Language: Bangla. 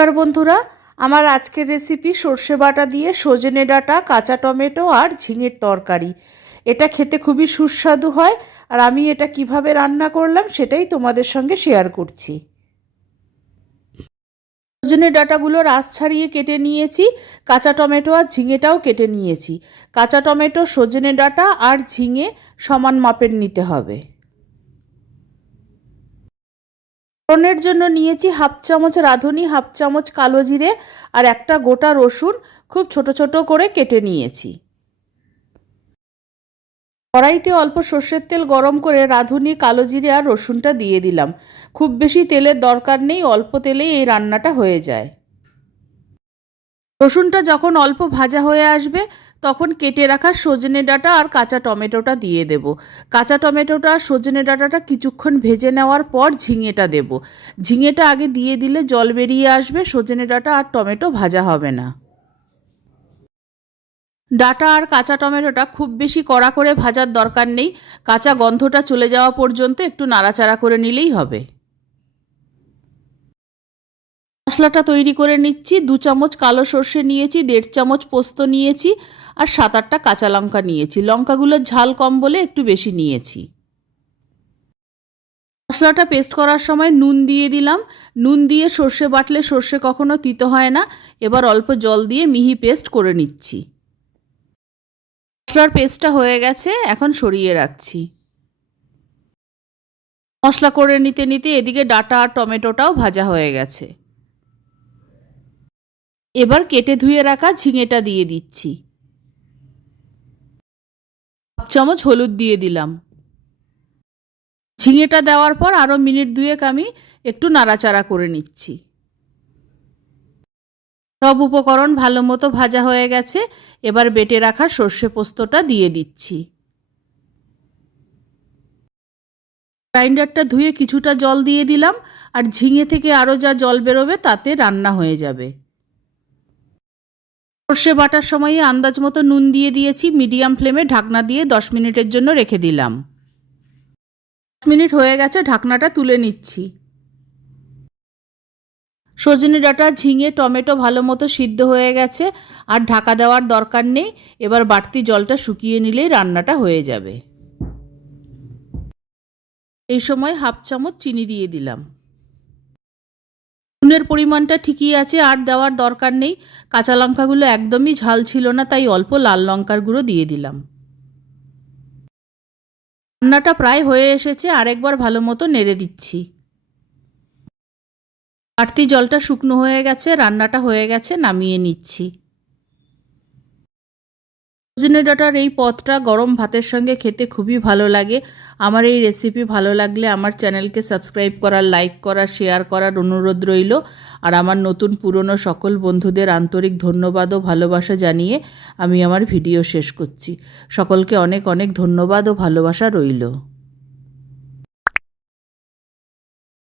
নমস্কার বন্ধুরা, আমার আজকের রেসিপি সর্ষে বাটা দিয়ে সজনে ডাঁটা, কাঁচা টমেটো আর ঝিঙের তরকারি। এটা খেতে খুবই সুস্বাদু হয়, আর আমি এটা কিভাবে রান্না করলাম সেটাই তোমাদের সঙ্গে শেয়ার করছি। সজনে ডাঁটাগুলো রাস ছাড়িয়ে কেটে নিয়েছি, কাঁচা টমেটো আর ঝিঙেটাও কেটে নিয়েছি। কাঁচা টমেটো, সজনে ডাঁটা আর ঝিঙে সমান মাপের নিতে হবে। ফোড়নের জন্য নিয়েছি হাফ চামচ রাঁধুনি, হাফ চামচ কালো জিরে আর একটা গোটা রসুন খুব ছোট ছোট করে কেটে নিয়েছি। কড়াইতে অল্প সর্ষের তেল গরম করে রাঁধুনি, কালো জিরে আর রসুনটা দিয়ে দিলাম। খুব বেশি তেলের দরকার নেই, অল্প তেলেই এই রান্নাটা হয়ে যায়। রসুনটা যখন অল্প ভাজা হয়ে আসবে তখন কেটে রাখা সজনে ডাঁটা আর কাঁচা টমেটোটা দিয়ে দেব। কাঁচা টমেটোটা আর সজনে ডাঁটাটা কিছুক্ষণ ভেজে নেওয়ার পর ঝিঙেটা দেব। ঝিঙেটা আগে দিয়ে দিলে জল বেরিয়ে আসবে, সজনে ডাঁটা আর টমেটো ভাজা হবে না। ডাঁটা আর কাঁচা টমেটোটা খুব বেশি কড়া করে ভাজার দরকার নেই, কাঁচা গন্ধটা চলে যাওয়া পর্যন্ত একটু নাড়াচাড়া করে নিলেই হবে। মশলাটা তৈরি করে নিচ্ছি। 2 চামচ কালো সর্ষে নিয়েছি, 1.5 চামচ পোস্ত নিয়েছি আর 7-8টা কাঁচা লঙ্কা নিয়েছি। লঙ্কাগুলোর ঝাল কম বলে একটু বেশি নিয়েছি। মশলাটা পেস্ট করার সময় নুন দিয়ে দিলাম। নুন দিয়ে সর্ষে বাটলে সর্ষে কখনো তিতো হয় না। এবার অল্প জল দিয়ে মিহি পেস্ট করে নিচ্ছি। মশলার পেস্টটা হয়ে গেছে, এখন সরিয়ে রাখছি। মশলা করে নিতে নিতে এদিকে ডাঁটা আর টমেটোটাও ভাজা হয়ে গেছে। এবার কেটে ধুয়ে রাখা ঝিঙেটা দিয়ে দিচ্ছি। 1 চামচ হলুদ দিয়ে দিলাম। ঝিঙেটা দেওয়ার পর আরও মিনিট 2 আমি একটু নাড়াচাড়া করে নিচ্ছি। সব উপকরণ ভালো মতো ভাজা হয়ে গেছে। এবার বেটে রাখা সর্ষে পোস্তটা দিয়ে দিচ্ছি। গ্রাইন্ডারটা ধুয়ে কিছুটা জল দিয়ে দিলাম, আর ঝিঙে থেকে আরও যা জল বেরোবে তাতে রান্না হয়ে যাবে। সর্ষে বাটার সময় আন্দাজ মতো নুন দিয়ে দিয়েছি। মিডিয়াম ফ্লেমে ঢাকনা দিয়ে 10 মিনিটের জন্য রেখে দিলাম। 10 মিনিট হয়ে গেছে, ঢাকনাটা তুলে নিচ্ছি। সজনে ডাঁটা, ঝিঙে, টমেটো ভালো মতো সিদ্ধ হয়ে গেছে, আর ঢাকা দেওয়ার দরকার নেই। এবার বাড়তি জলটা শুকিয়ে নিলেই রান্নাটা হয়ে যাবে। এই সময় হাফ চামচ চিনি দিয়ে দিলাম। নুনের পরিমাণটা ঠিকই আছে, আর দেওয়ার দরকার নেই। কাঁচা লঙ্কাগুলো একদমই ঝাল ছিল না, তাই অল্প লাল লঙ্কার গুঁড়ো দিয়ে দিলাম। রান্নাটা প্রায় হয়ে এসেছে, আরেকবার ভালো মতো নেড়ে দিচ্ছি। বাড়তি জলটা শুকনো হয়ে গেছে, রান্নাটা হয়ে গেছে, নামিয়ে নিচ্ছি। সজনে ডাঁটার এই পদটা গরম ভাতের সঙ্গে খেতে খুবই ভালো লাগে। আমার এই রেসিপি ভালো লাগলে আমার চ্যানেলকে সাবস্ক্রাইব করার, লাইক করার, শেয়ার করার অনুরোধ রইল। আর আমার নতুন পুরনো সকল বন্ধুদের আন্তরিক ধন্যবাদ ও ভালোবাসা জানিয়ে আমি আমার ভিডিও শেষ করছি। সকলকে অনেক অনেক ধন্যবাদ ও ভালোবাসা রইল।